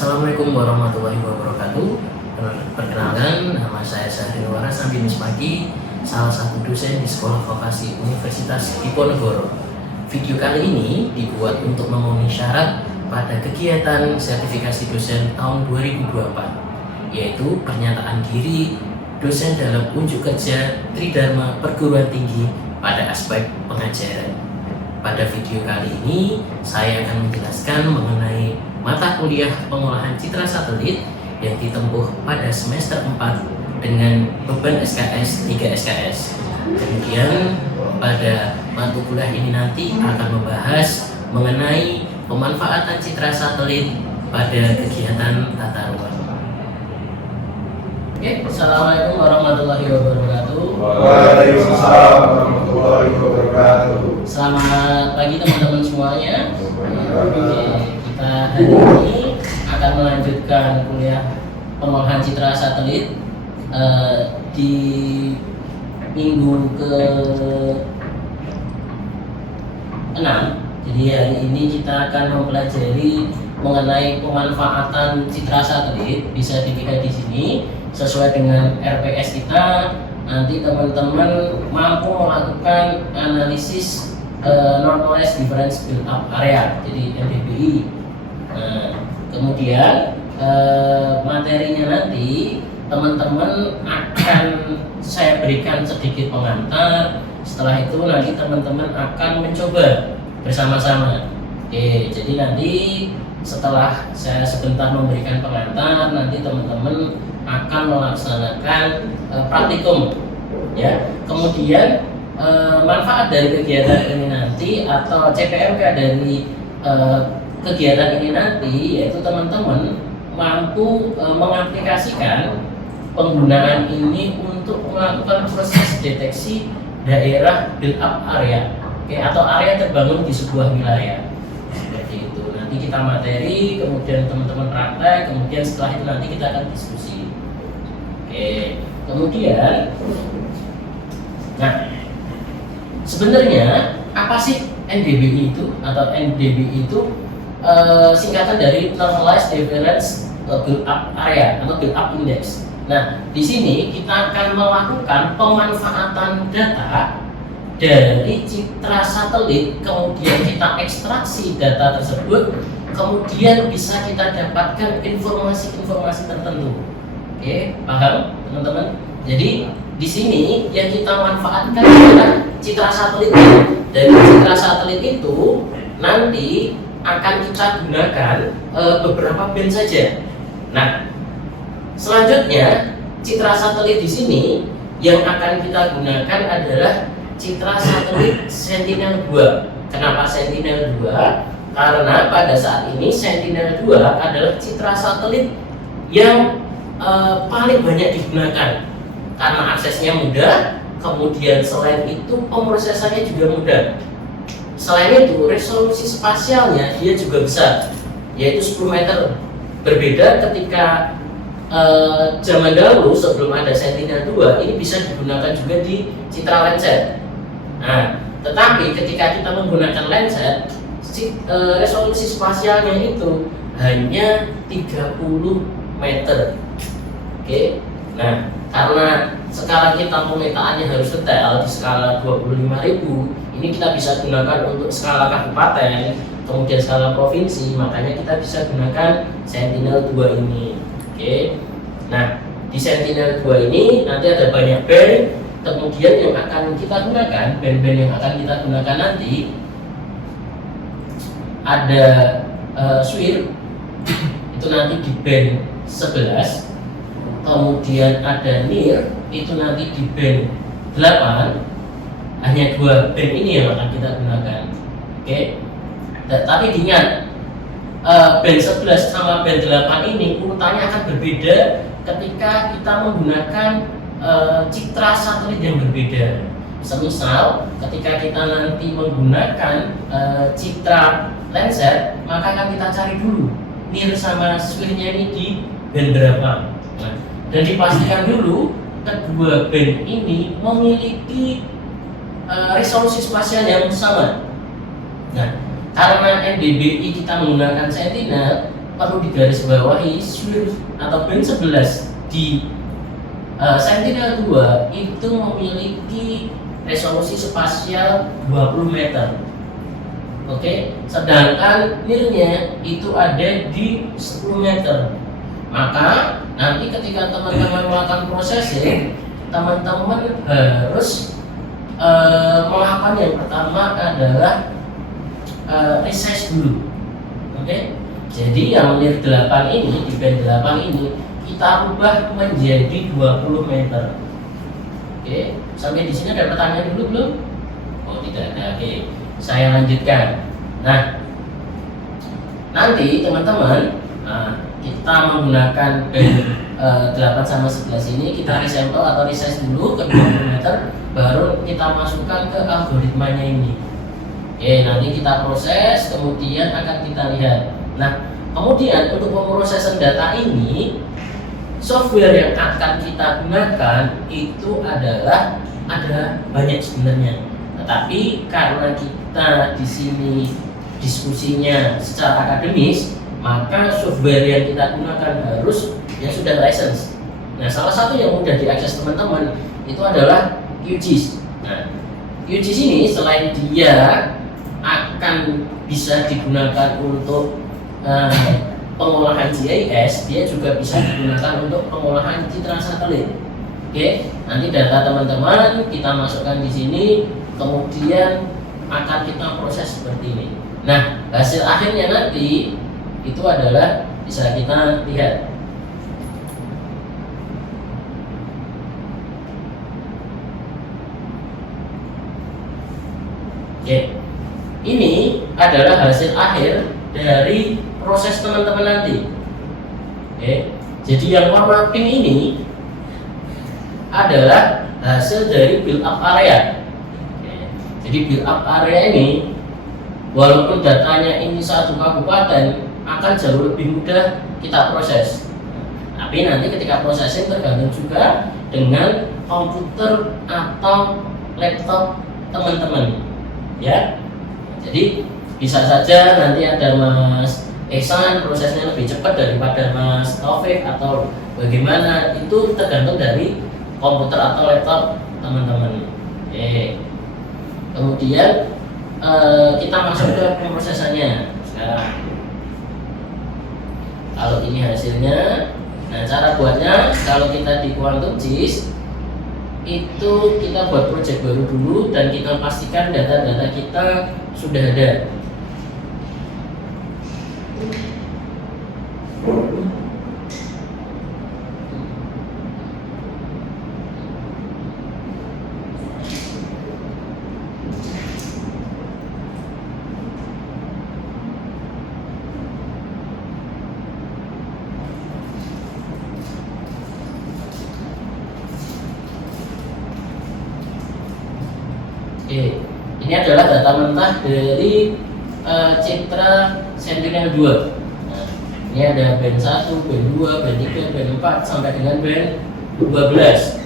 Assalamualaikum warahmatullahi wabarakatuh. Perkenalkan, nama saya Syahrin Waras Sambi Misbaki, salah satu dosen di Sekolah Vokasi Universitas Diponegoro. Video kali ini dibuat untuk memenuhi syarat pada kegiatan sertifikasi dosen tahun 2024, yaitu pernyataan diri dosen dalam unjuk kerja Tridharma Perguruan Tinggi pada aspek pengajaran. Pada video kali ini, saya akan menjelaskan mengenai mata kuliah pengolahan citra satelit yang ditempuh pada semester 4 dengan beban SKS 3 SKS. Kemudian pada mata kuliah ini nanti akan membahas mengenai pemanfaatan citra satelit pada kegiatan tata ruang. Oke, Assalamualaikum warahmatullahi wabarakatuh. Waalaikumsalam warahmatullahi wabarakatuh. Selamat pagi teman-teman semuanya. Kita hari ini akan melanjutkan kuliah pengolahan citra satelit di minggu ke-6. Jadi hari ini kita akan mempelajari mengenai pemanfaatan citra satelit. Bisa dilihat di sini sesuai dengan RPS kita. Nanti teman-teman mampu melakukan analisis normalized difference build up area, jadi NDBI. Kemudian materinya nanti teman-teman akan saya berikan sedikit pengantar. Setelah itu nanti teman-teman akan mencoba bersama-sama. Oke, jadi nanti setelah saya sebentar memberikan pengantar, nanti teman-teman akan melaksanakan praktikum, ya. Kemudian manfaat dari kegiatan ini nanti atau CPMK dari kegiatan ini nanti yaitu teman-teman mampu mengaplikasikan penggunaan ini untuk melakukan proses deteksi daerah build up area, oke, atau area terbangun di sebuah wilayah. Seperti itu. Nanti kita materi, kemudian teman-teman praktek, kemudian setelah itu nanti kita akan diskusi. Oke, kemudian, nah, sebenarnya apa sih NDBI itu? Atau NDBI itu singkatan dari Normalized Difference Build Up Area atau Build Up Index. Nah, di sini kita akan melakukan pemanfaatan data dari citra satelit, kemudian kita ekstraksi data tersebut, kemudian bisa kita dapatkan informasi-informasi tertentu. Oke, paham teman-teman? Jadi di sini yang kita manfaatkan adalah citra satelit. Dari citra satelit itu nanti akan kita gunakan beberapa band saja. Nah, selanjutnya citra satelit di sini yang akan kita gunakan adalah citra satelit Sentinel-2. Kenapa Sentinel-2? Karena pada saat ini Sentinel-2 adalah citra satelit yang paling banyak digunakan karena aksesnya mudah, kemudian selain itu pemrosesannya juga mudah. Selain itu resolusi spasialnya dia juga besar, yaitu 10 meter. Berbeda ketika zaman dahulu sebelum ada Sentinel-2 ini bisa digunakan juga di citra Landsat. Nah, tetapi ketika kita menggunakan Landsat, resolusi spasialnya itu hanya 30 meter. Oke. Nah, karena skala kita pemetaannya harus detail di skala 25.000, ini kita bisa gunakan untuk skala kabupaten, kemudian skala provinsi, makanya kita bisa gunakan Sentinel-2 ini. Oke. Nah, di Sentinel-2 ini nanti ada banyak band, kemudian yang akan kita gunakan, band-band yang akan kita gunakan nanti ada SWIR itu nanti di band 11, kemudian ada NIR itu nanti di band 8. Hanya 2 band ini yang akan kita gunakan. Oke. Tapi diingat, band 11 sama band 8 ini urutannya akan berbeda ketika kita menggunakan citra satelit yang berbeda. Semisal ketika kita nanti menggunakan citra Landsat, maka akan kita cari dulu NIR sama SWIR-nya ini di band berapa. Nah, dan dipastikan dulu kedua band ini memiliki resolusi spasial yang sama. Nah, karena NDBI kita menggunakan Sentinel, perlu digarisbawahi Swift atau band 11 di Sentinel-2 itu memiliki resolusi spasial 20 meter. Oke, sedangkan NIR-nya itu ada di 10 meter. Maka nanti ketika teman-teman melakukan processing, teman-teman harus melakukan yang pertama adalah resize dulu. Oke, jadi yang NIR 8 ini, di band 8 ini kita ubah menjadi 20 meter. Oke, sampai di sini ada pertanyaan dulu belum? Oh, tidak ada. Oke, saya lanjutkan. Nah, nanti teman-teman, kita menggunakan band 8 sama 11 ini, kita resample atau resize dulu ke 20 meter, baru kita masukkan ke algoritmanya ini. Oke, nanti kita proses, kemudian akan kita lihat. Nah, kemudian untuk pemrosesan data ini, software yang akan kita gunakan itu adalah ada banyak sebenarnya. Tetapi karena kita di sini diskusinya secara akademis, maka software yang kita gunakan harus yang sudah license. Nah, salah satu yang mudah diakses teman-teman itu adalah QGIS. Nah, QGIS ini selain dia akan bisa digunakan untuk pengolahan GIS, dia juga bisa digunakan untuk pengolahan citra satelit. Oke, nanti data teman-teman kita masukkan di sini, kemudian akan kita proses seperti ini. Nah, hasil akhirnya nanti itu adalah bisa kita lihat. Oke, ini adalah hasil akhir dari proses teman-teman nanti. Oke, jadi yang warna pink ini adalah hasil dari build up area. Oke, jadi build up area ini, walaupun datanya ini satu kabupaten, akan jauh lebih mudah kita proses. Tapi nanti ketika prosesing tergantung juga dengan komputer atau laptop teman-teman, ya. Jadi bisa saja nanti ada Mas Ehsan prosesnya lebih cepat daripada Mas Taufik atau bagaimana, itu tergantung dari komputer atau laptop teman-teman. Oke. Kemudian kita masuk ke pemrosesannya sekarang. Kalau ini hasilnya, nah cara buatnya kalau kita di Quantum GIS itu kita buat project baru dulu dan kita pastikan data-data kita sudah ada. Oke, ini adalah data mentah dari citra Sentinel-2. Nah, ini ada band 1, band 2, band 3, band 4 sampai dengan band 12.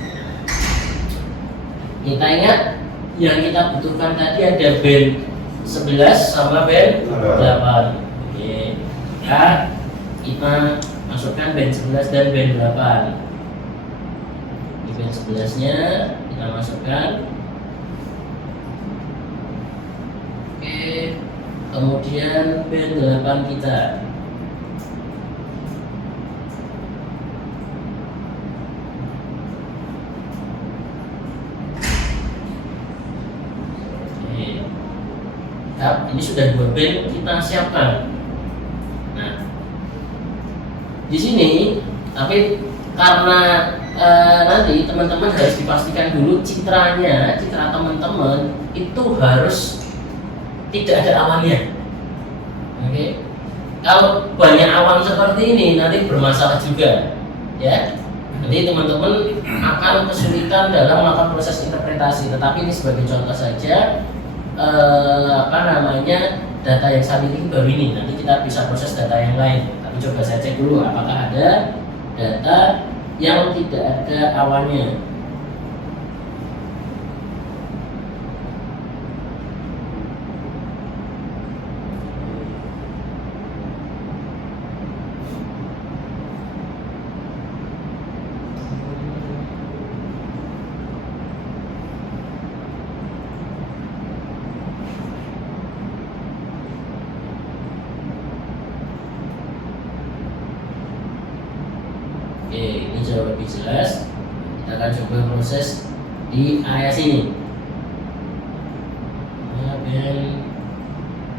Kita ingat yang kita butuhkan tadi ada band 11 sama band 8. Oke. Ya, kita masukkan band 11 dan band 8. Di band 11-nya kita masukkan. Oke, kemudian band 8 kita. Oke. Nah, ini sudah 2 band kita siapkan. Nah, di sini tapi karena nanti teman-teman harus dipastikan dulu citra teman-teman itu harus tidak ada awannya. Oke. Kalau banyak awan seperti ini nanti bermasalah juga, ya. Nanti teman-teman akan kesulitan dalam melakukan proses interpretasi. Tetapi ini sebagai contoh saja, data yang saya miliki baru ini. Nanti kita bisa proses data yang lain. Tapi coba saya cek dulu apakah ada data yang tidak ada awannya. Oke, ini jauh lebih jelas. Kita akan coba proses di area sini. Ben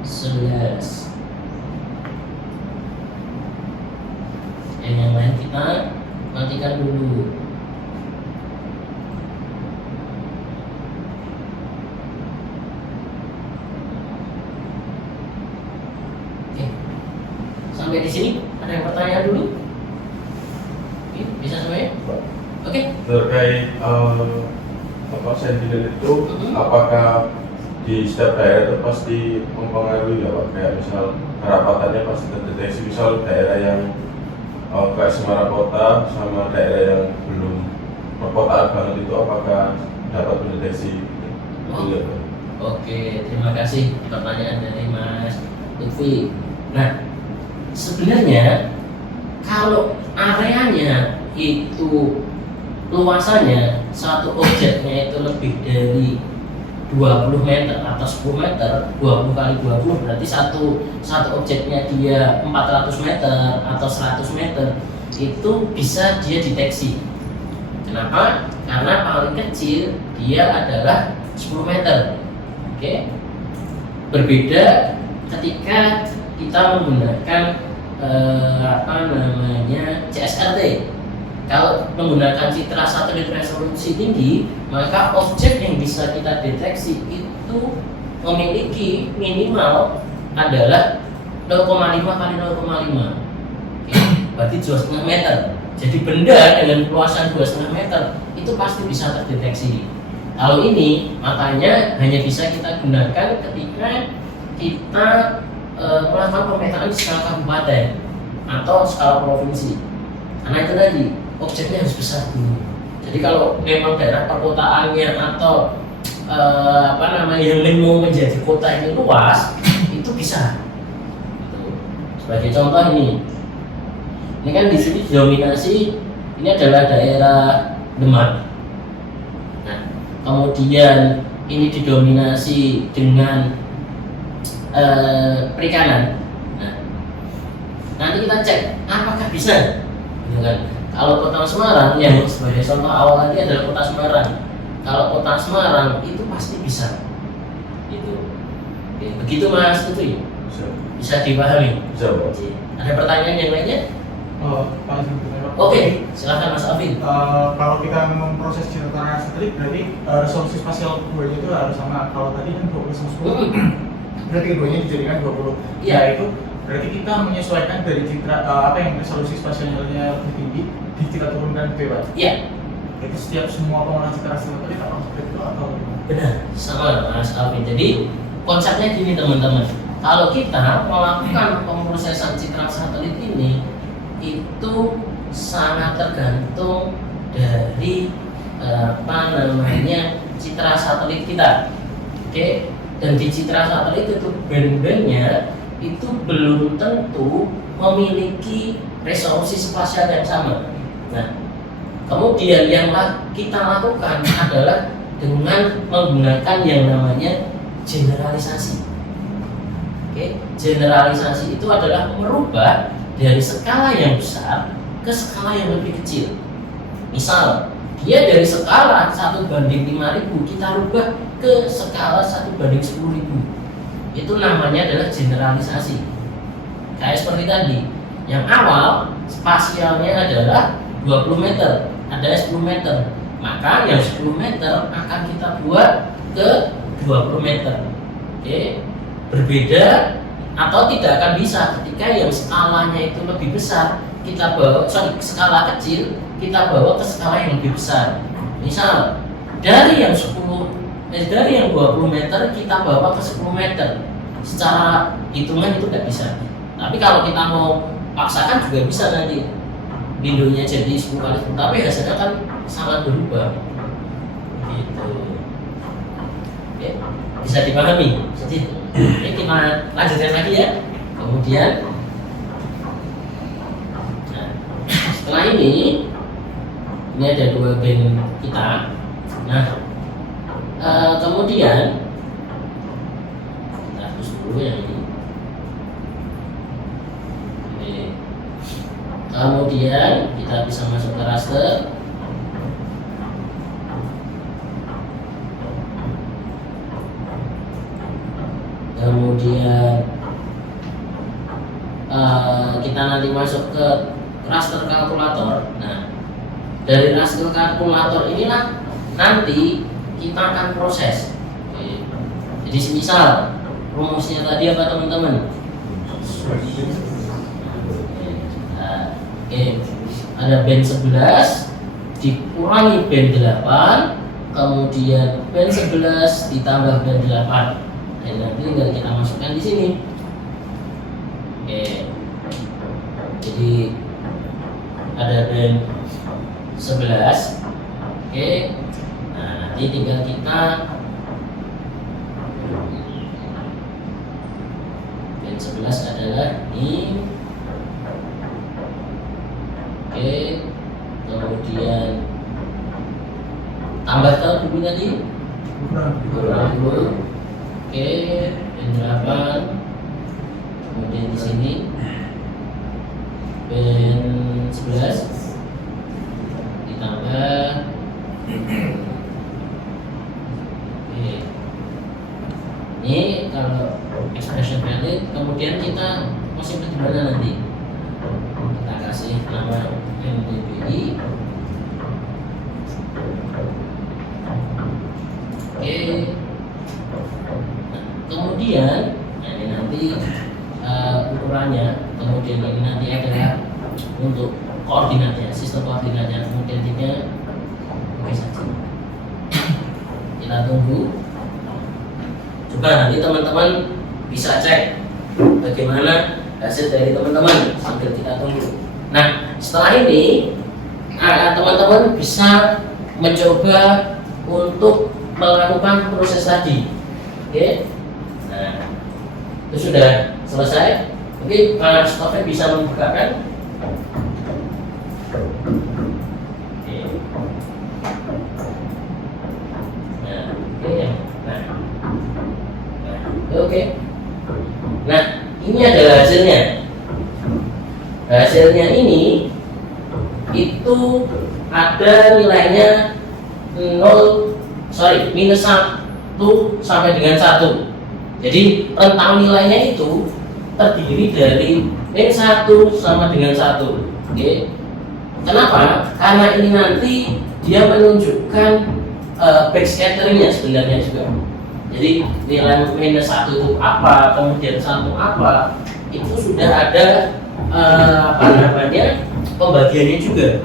11. Yang lain kita matikan dulu. Oke, sampai di sini ada yang pertanyaan dulu? Oke, bisa semuanya? Oke. Terkait sentimen itu, apakah di setiap daerah itu pasti mempengaruhi ya Pak? Kayak misal kerapatannya pasti terdeteksi, misal daerah yang kayak Semarang Kota sama daerah yang belum perkotaan banget itu apakah dapat mendeteksi? Oke, terima kasih pertanyaan dari Mas Lutfi. Nah, sebenarnya kalau areanya itu luasannya satu objeknya itu lebih dari 20 meter atau 10 meter, 20 kali 20 berarti satu objeknya dia 400 meter atau 100 meter, itu bisa dia deteksi. Kenapa? Karena paling kecil dia adalah 10 meter. Oke. Berbeda ketika kita menggunakan CSRT. Kalau menggunakan citra satelit resolusi tinggi, maka objek yang bisa kita deteksi itu memiliki minimal adalah 0,5 kali 0,5. Oke, berarti 2,5 meter. Jadi benda dengan luasan 2,5 meter itu pasti bisa terdeteksi. Kalau ini makanya hanya bisa kita gunakan ketika kita melakukan pemetaan skala kabupaten atau skala provinsi. Karena itu tadi objeknya harus besar dulu. Jadi kalau memang daerah perkotaannya atau yang mau menjadi kota ini luas, itu bisa. Sebagai contoh ini kan di sini didominasi, ini adalah daerah Demak. Nah, kemudian ini didominasi dengan perikanan. Nah, nanti kita cek apakah bisa, gitu kan? Kalau kota Semarang, yang sebagai contoh awal tadi adalah kota Semarang. Kalau kota Semarang itu pasti bisa. Gitu. Oke, begitu Mas Lutfi? Bisa dipahami? Bisa Pak. Ada pertanyaan yang lainnya? Oke, silakan Mas Alvin. Kalau kita memproses citra satelit berarti resolusi spasial keduanya itu harus sama. Kalau tadi kan 20 sama 10, berarti keduanya dijadikan 20. Iya. Nah, itu berarti kita menyesuaikan dari citra yang resolusi spasialnya lebih tinggi, kita turunkan ke Pak. Iya. Itu setiap semua pengolahan citra satelit atau seperti itu atau gimana? Benar, sama Mas Alvin. Jadi konsepnya gini teman-teman. Kalau kita melakukan pemrosesan citra satelit ini, itu sangat tergantung dari citra satelit kita. Oke, dan di citra satelit itu band-bandnya itu belum tentu memiliki resolusi spasial yang sama. Nah, kemudian yang kita lakukan adalah dengan menggunakan yang namanya generalisasi. Oke, generalisasi itu adalah merubah dari skala yang besar ke skala yang lebih kecil. Misal, dia dari skala 1:5.000 kita rubah ke skala 1:10.000. Itu namanya adalah generalisasi. Kayak seperti tadi, yang awal spasialnya adalah 20 meter, ada 10 meter. Maka yang 10 meter akan kita buat ke 20 meter. Oke, berbeda atau tidak akan bisa ketika yang skalanya itu lebih besar kita bawa skala kecil kita bawa ke skala yang lebih besar. Misal dari yang 20 meter kita bawa ke 10 meter. Secara hitungan itu tidak bisa. Tapi kalau kita mau paksakan juga bisa nanti windownya jadi 10 kali 10, tapi hasilnya kan sangat berubah. Gitu. Oke, bisa dipahami? Jadi ini kita lanjutkan lagi ya. Kemudian setelah ini ada 2 band kita. Nah, kemudian kita hapus dulu yang ini. Kemudian kita bisa masuk ke raster. Kemudian kita nanti masuk ke raster kalkulator. Nah, dari raster kalkulator inilah nanti kita akan proses. Oke. Jadi semisal rumusnya tadi apa teman-teman? Oke, ada band 11 dikurangi band 8, kemudian band 11 ditambah band 8. Dan nanti tinggal kita masukkan di sini. Oke. Jadi ada band 11. Oke. Nah, nanti tinggal kita band 11 adalah ini. Oke. Kemudian tambah tahun dulu tadi. Oke, band 8. Kemudian di sini band 11 ditambah. Oke. Ini kalau expression valid, kemudian kita masih di mana nanti? Kita kasih nama MDPI. Oke. Kemudian ini nanti ukurannya, kemudian ini nanti adalah untuk koordinatnya, sistem koordinatnya, kemudian tiga. Oke saja. Kita tunggu. Coba nanti teman-teman bisa cek bagaimana hasil dari teman-teman sambil kita tunggu. Nah, setelah ini teman-teman bisa mencoba untuk melakukan proses tadi. Oke. Nah, itu sudah selesai. Mungkin Pak Stoffen bisa membukakan. Oke. Nah, oke ya. Oke. Nah, ini adalah hasilnya. Hasilnya ini itu ada nilainya minus 1 sampai dengan 1. Jadi rentang nilainya itu terdiri dari min 1 sama dengan 1. Oke. Kenapa? Karena ini nanti dia menunjukkan backscatteringnya sebenarnya juga. Jadi nilai minus 1 itu apa, kemudian 1 apa, itu sudah ada pembagiannya juga.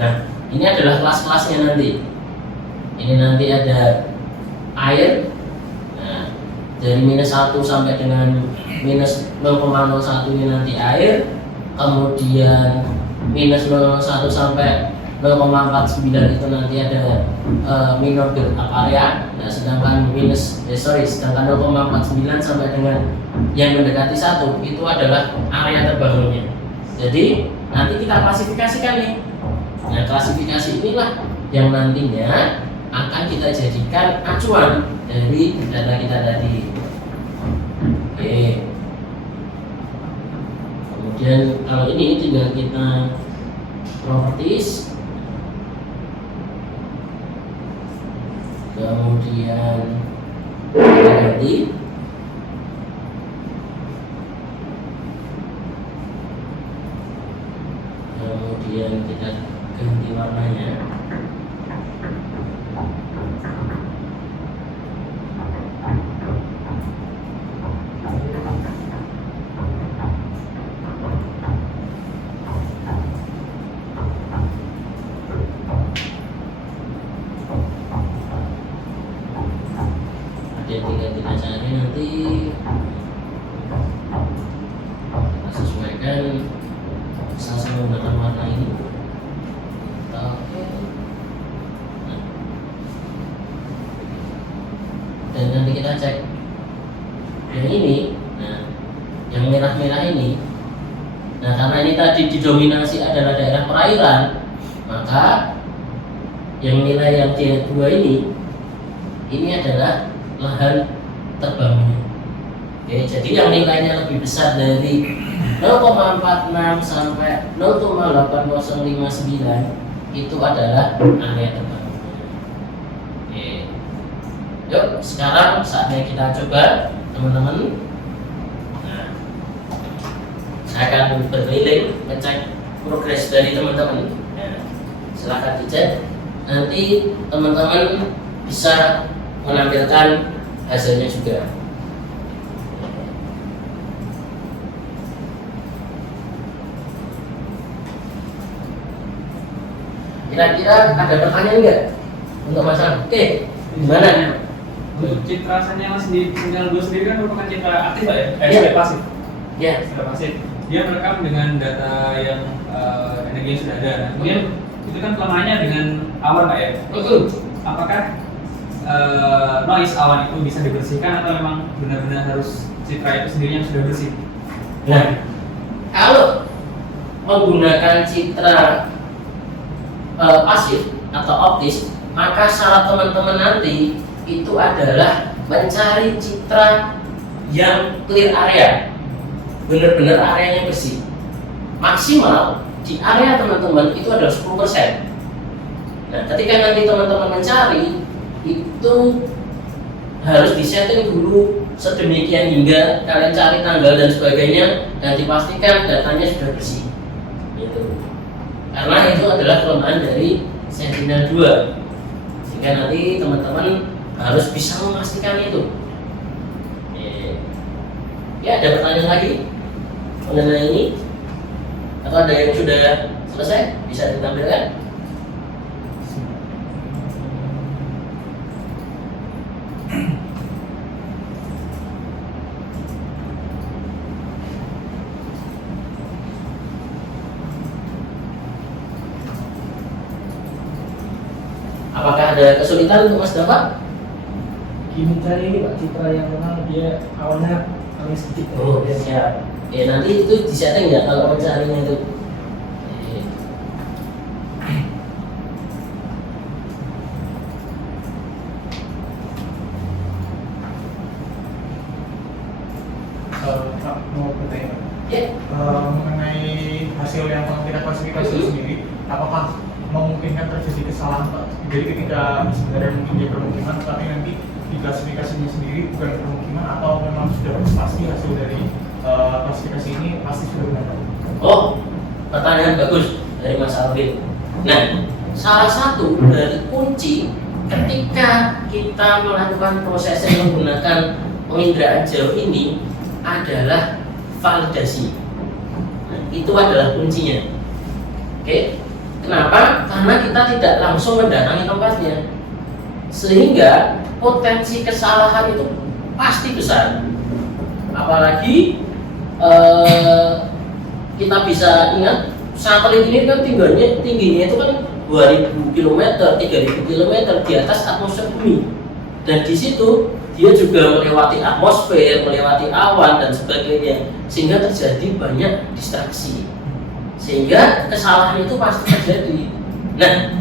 Nah, ini adalah kelas-kelasnya nanti. Ini nanti ada air. Nah, dari minus 1 sampai dengan minus 0,01 ini nanti air. Kemudian minus 0,1 sampai 0,49 itu nanti ada minor build-up area. Nah, sedangkan sedangkan 0,49 sampai dengan yang mendekati 1 itu adalah area terbangunnya. Jadi nanti kita klasifikasikan nih. Nah, klasifikasi inilah yang nantinya akan kita jadikan acuan dari data kita tadi. Oke. Kemudian kalau ini tinggal kita properties. Kemudian kita ganti. Kemudian kita ganti warnanya. Tinggal kita cari nanti, kita sesuaikan bisa menggunakan warna ini. Oke. Nah. Dan nanti kita cek yang ini. Nah, yang merah-merah ini. Nah, karena ini tadi didominasi adalah daerah perairan, maka yang nilai yang D2 ini adalah lahan terbangunnya. Oke, jadi yang nilainya lebih besar dari 0,46 sampai 0,8059 itu adalah area terbaru. Oke. Yuk, sekarang saatnya kita coba, teman-teman. Nah, saya akan berkeliling ngecek progres dari teman-teman. Nah, silahkan dicek. Nanti teman-teman bisa menampilkan hasilnya juga. Kira-kira ada pertanyaan nggak untuk Mas Am? Oke, gimana? Untuk citra Sanyala sendiri, Sentinel 2 sendiri kan merupakan citra aktif Pak ya? Iya. Sudah pasif. Ya, Sudah pasif. Dia merekam dengan data yang energi yang sudah ada. Nah, kemudian itu kan kelemahannya dengan awan Pak ya? Apakah noise awan itu bisa dibersihkan atau memang benar-benar harus citra itu sendiri yang sudah bersih? Nah, kalau menggunakan citra pasif atau optis, maka syarat teman-teman nanti itu adalah mencari citra yang clear area, benar-benar areanya bersih. Maksimal di area teman-teman itu adalah 10%. Nah, ketika nanti teman-teman mencari, itu harus disetting dulu sedemikian hingga kalian cari tanggal dan sebagainya dan dipastikan datanya sudah bersih. Gitu. Karena itu adalah kelemahan dari Sentinel 2, sehingga nanti teman-teman harus bisa memastikan itu. Ya, ada pertanyaan lagi mengenai ini? Atau ada yang sudah selesai? Bisa ditampilkan? Apakah ada kesulitan untuk Mas Dapat? Gini cari ini Pak, citra yang memang dia awalnya paling sedikit. Oh, siap. Ya, nanti itu disetting ya kalau mencarinya itu. Pak, mau bertanya Pak. Ya. Mengenai hasil yang telah kita klasifikasi sendiri, apakah memungkinkan terjadi kesalahan Pak? Jadi ketika sebenarnya mungkin dia bermukiman, tapi nanti di klasifikasinya sendiri bukan bermukiman, atau memang sudah pasti hasil dari klasifikasi ini pasti sudah benar Pak? Oh, pertanyaan bagus dari Mas Alvin. Nah, salah satu dari kunci ketika kita melakukan proses yang menggunakan penginderaan jauh ini adalah validasi. Nah, itu adalah kuncinya. Oke, kenapa? Karena kita tidak langsung mendatangi tempatnya, sehingga potensi kesalahan itu pasti besar. Apalagi kita bisa ingat satelit ini kan tingginya itu kan 2000 km, 3000 km di atas atmosfer bumi, dan di situ dia juga melewati atmosfer, melewati awan dan sebagainya, sehingga terjadi banyak distraksi, sehingga kesalahan itu pasti terjadi. Nah,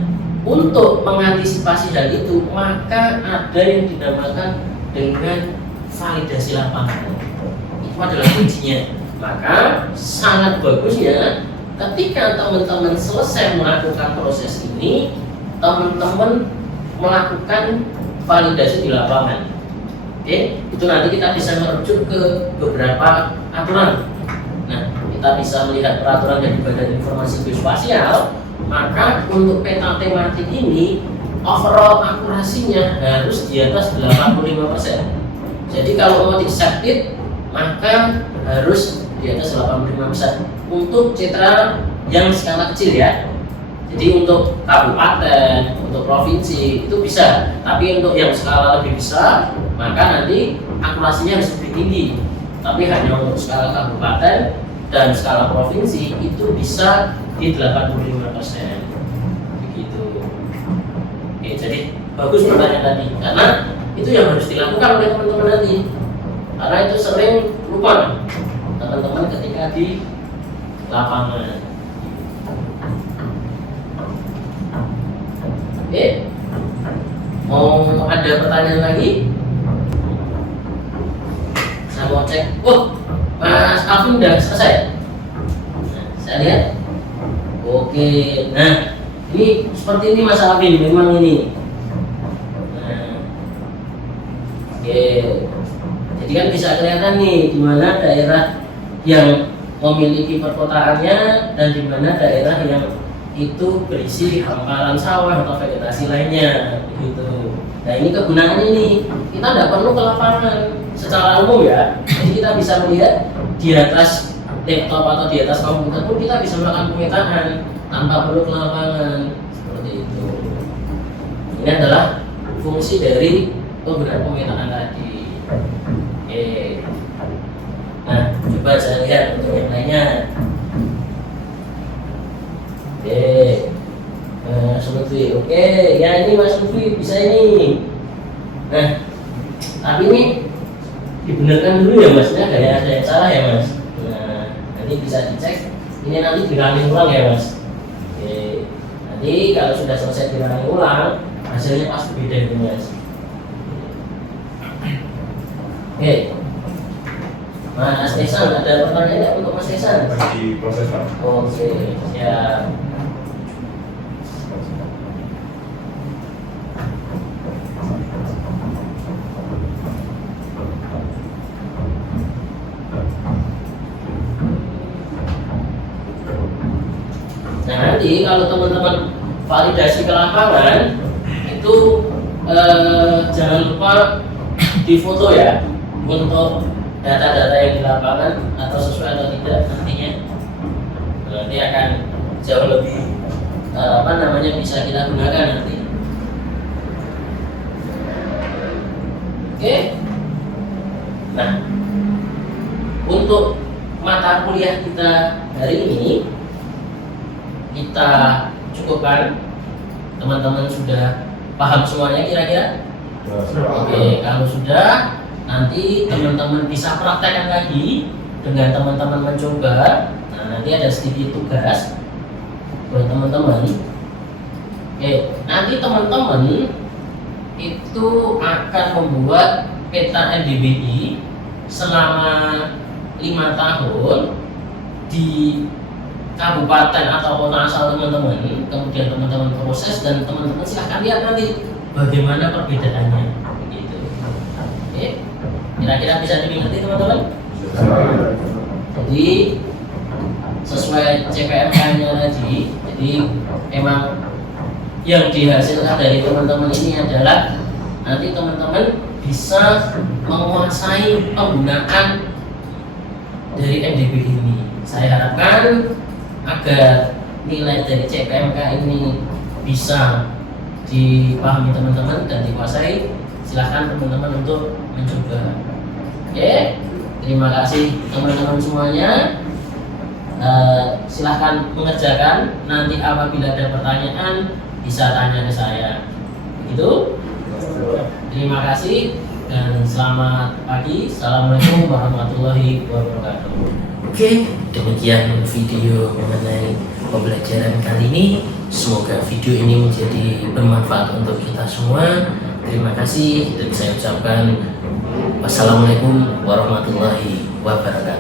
untuk mengantisipasi hal itu, maka ada yang dinamakan dengan validasi lapangan. Itu adalah kuncinya. Maka sangat bagusnya ketika teman-teman selesai melakukan proses ini, teman-teman melakukan validasi di lapangan. Oke, itu nanti kita bisa merujuk ke beberapa aturan. Nah, kita bisa melihat peraturan dari Badan Informasi Geospasial. Maka untuk peta tematik ini overall akurasinya harus di atas 85%. Jadi kalau mau di-accepted, maka harus di atas 85% untuk citra yang skala kecil ya. Jadi untuk kabupaten, untuk provinsi itu bisa, tapi untuk yang skala lebih besar maka nanti akurasinya harus lebih tinggi. Tapi hanya untuk skala kabupaten dan skala provinsi itu bisa di 85%. Begitu. Oke, jadi bagus pertanyaan tadi, karena itu yang harus dilakukan oleh teman-teman nanti. Karena itu sering lupa teman-teman ketika di lapangan. Oke, mau ada pertanyaan lagi? mau cek, oh Mas Alvin udah selesai. Nah, saya lihat. Oke, nah ini seperti ini Mas Alvin, memang ini. Nah, oke, jadi kan bisa kelihatan nih di mana daerah yang memiliki perkotaannya dan di mana daerah yang itu berisi hamparan sawah atau vegetasi lainnya gitu. Nah ini kegunaannya nih, kita tidak perlu ke lapangan secara umum ya. Jadi kita bisa melihat di atas laptop atau di atas komputer pun kita bisa melakukan pemetaan tanpa perlu ke lapangan seperti itu. Ini adalah fungsi dari penggunaan pemetaan tadi. Oke. Nah coba saya lihat untuk yang lainnya. Oke. Mas Lutfi, oke, ya ini Mas Lutfi bisa ini. Nah, tapi ini dibenarkan dulu ya Mas, ada yang salah ya Mas. Nah, nanti bisa dicek. Ini nanti dirunning ulang ya Mas. Oke, nanti kalau sudah selesai dirunning ulang, hasilnya pasti beda itu Mas. Oke, Mas Esan, ada pertanyaan nggak untuk Mas Esan? Masih proses Pak. Oke, ya. Nah nanti kalau teman-teman validasi ke lapangan itu jangan lupa difoto ya untuk data-data yang di lapangan atau sesuai atau tidak nantinya. Nanti akan jauh lebih bisa kita gunakan nanti. Oke. Nah untuk mata kuliah kita hari ini kita cukupkan. Teman-teman sudah paham semuanya kira-kira? Oke, kalau sudah nanti teman-teman bisa praktekkan lagi dengan teman-teman mencoba. Nah, nanti ada sedikit tugas buat teman-teman. Oke, nanti teman-teman itu akan membuat peta NDBI selama 5 tahun di kabupaten atau kota asal teman-teman, kemudian teman-teman proses dan teman-teman silahkan lihat nanti bagaimana perbedaannya gitu. Oke, kira-kira bisa dimengerti teman-teman? Jadi sesuai CPMK-nya tadi, jadi emang yang dihasilkan dari teman-teman ini adalah nanti teman-teman bisa menguasai penggunaan dari NDBI ini. Saya harapkan agar nilai dari CPMK ini bisa dipahami teman-teman dan dikuasai, silahkan teman-teman untuk mencoba. Oke, terima kasih teman-teman semuanya. Silahkan mengerjakan. Nanti apabila ada pertanyaan bisa tanya ke saya. Begitu. Terima kasih dan selamat pagi. Assalamualaikum warahmatullahi wabarakatuh. Oke, demikian video mengenai pembelajaran kali ini. Semoga video ini menjadi bermanfaat untuk kita semua. Terima kasih dan saya ucapkan wassalamualaikum warahmatullahi wabarakatuh.